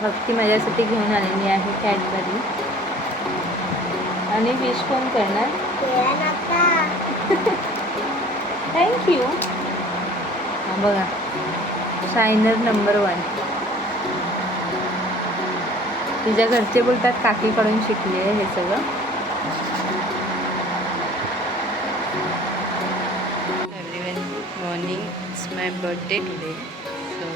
भक्ती माझ्यासाठी घेऊन आलेली आहे कॅडबरी. आणि विश कोण करणार? थँक्यू हां बघा. शायनर नंबर वन तिच्या घरचे बोलतात काकीकडून शिकली आहे हे सगळं. Everyone morning it's my birthday today so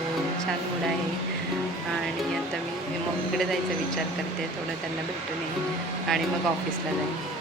छान मूड आहे. आणि आता मी मम्मीकडे जायचा विचार करते थोडं त्यांना भेटून येईल आणि मग ऑफिसला जाईल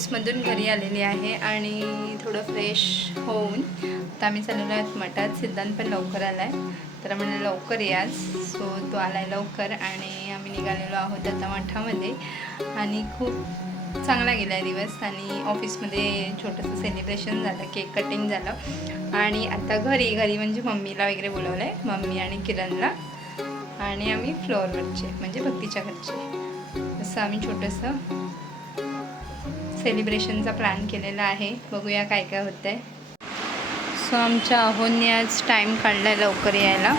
ऑफिसमधून घरी आलेली आहे आणि थोडं फ्रेश होऊन आता आम्ही चाललेलो आहेत मठात. सिद्धांत पण लवकर आला आहे तर म्हणजे लवकर याच सो तो आला आहे लवकर आणि आम्ही निघालेलो आहोत आता मठामध्ये. आणि खूप चांगला गेला आहे दिवस आणि ऑफिसमध्ये छोटंसं सेलिब्रेशन झालं केक कटिंग झालं. आणि आता घरी घरी म्हणजे मम्मीला वगैरे बोलवलं आहे मम्मी आणि किरणला. आणि आम्ही फ्लोअरवरचे म्हणजे भक्तीच्या घरचे. असं आम्ही छोटंसं सेलिब्रेशनचा प्लॅन केलेला आहे. बघूया काय काय होतं आहे सो आमच्या अहोनी आज टाईम काढला आहे लवकर यायला.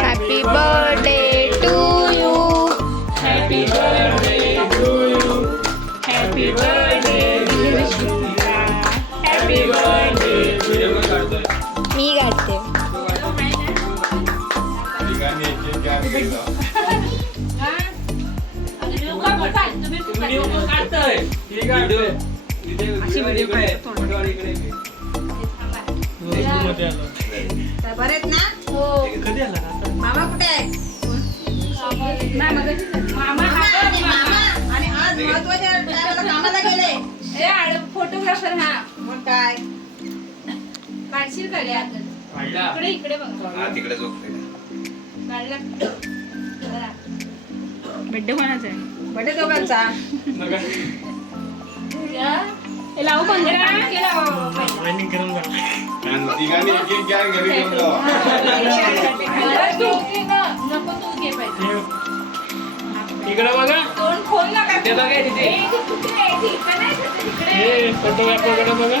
Happy birthday. ना हो मामा कुठे आहे? मामा आणि आज महत्त्वाच्या कामाला गेले फोटोग्राफर हा मग काय काढशील का इकडे बघा तिकडे झोपले. बड्डे कोणाचा आहे? बडे दोघांचा. हे लावू पंधरा इकडे बघा. तोंड खोल ना काय ते बघा तिथे. हे फोटोग्राफरकडे बघा.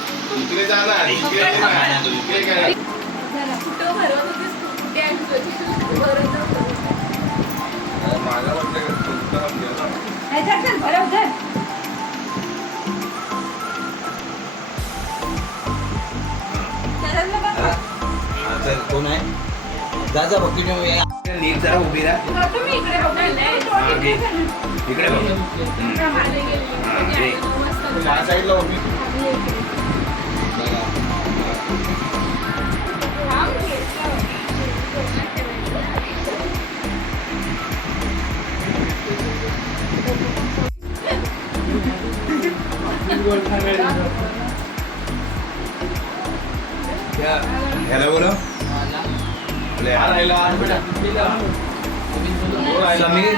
इकडे जा ना इकडे ये ना. इकडे काय. माझा वाटलं. हे. हा, चल कोण आहे? बघ तुम्ही नीट जरा उभी राहा. इकडे. हा, बघ. हा, साईडला उभी. ह्याला बोलो. समीर.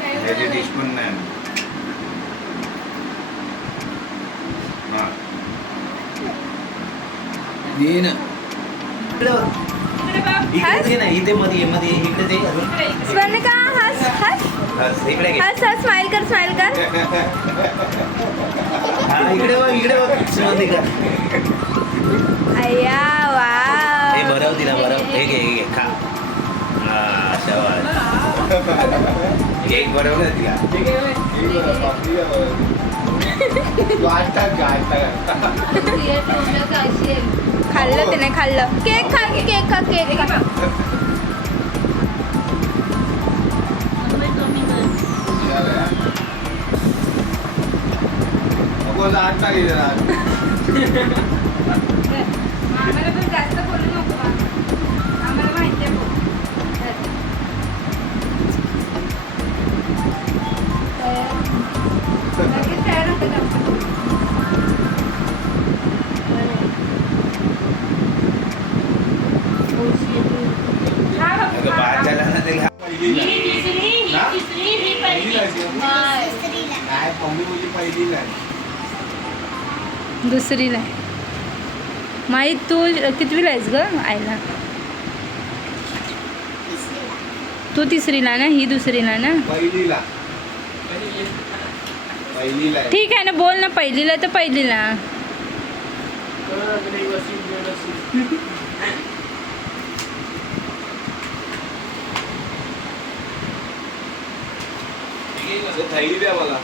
हे ह्याची डिश पण नाही हा. स्वर्णिका हस हस. हस हस स्माइल कर स्माइल कर. हा इकडे बघ इकडे बघमध्ये कर अय्या वा हे बरं तिला बरं हे घे हे घे खा. एक बरवलं तिला. तू आज टाक गा, आज टाक. खाल्लं त्याने खाल्लं केक खा की केक खा केक खा नको, आज टाक इथे, आज. आम्हाला पण जास्त बोलू नको बा. आम्हाला माहिती आहे बघ. लगेच तयार होतं का? हा बघ. अगं बाद झाला ना तिला पहिलीला. ना? पहिलीला आहे ती. नाही, मम्मी बोलली पहिलीला आहे. दुसरीला माहीत तू कितवीला आहेस ग आईला? तू तिसरीला ना ही दुसरीला ना. ठीक आहे ना बोल ना पहिलीला तर पहिलीला. થઈ ગયા બોલા